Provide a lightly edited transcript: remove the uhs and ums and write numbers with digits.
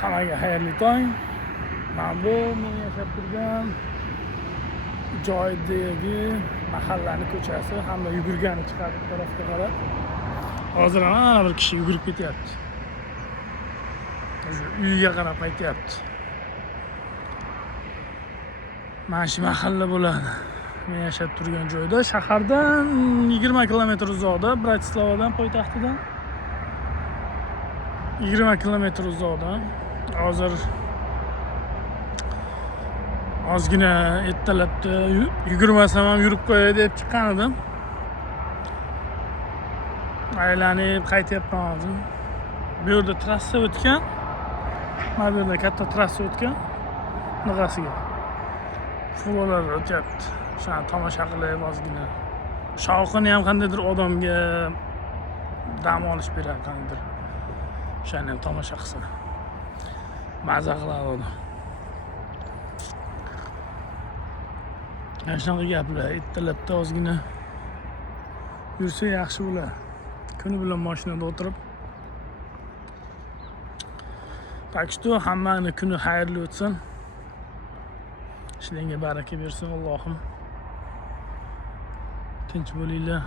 Hammaga xayrli tong. Mana bu men yashab turgan joydagi mahallani ko'chasi, hamma yugurgani chiqadi bu tarafga qarab. Hozir mana bir kishi yugurib ketyapti. Uyiga qarab qaytyapti. Mana shu mahalla bo'ladi. Men yashab turgan joyda, shahardan 20 kilometr uzoqda, Bratislavadan, poytaxtidan 20 kilometr uzoqda. Hozir ozgina ertalabda yugurmasam ham yurib qo'yay deb chiqqan edim. Aylanib qaytyapman hozir. Bu yerda trassa o'tgan. Mana bu yerda katta trassa o'tgan. Nig'asiga. Fulolar o'tyapti. Shuni tomosha qilib ozgina. Shovqini ham qandaydir odamga dam olish beradi qandaydir. Shuni ham tomosha qilsa. Maza qiladi odam. Shunaqa gaplar, ertalabda ozgina yursa yaxshi bo'ladi. Kuni bilan mashinada o'tirib. Tak что hammani kuni xayrli o'tsin. Ishlariga baraka bersin Allohim. Tinch bo'linglar.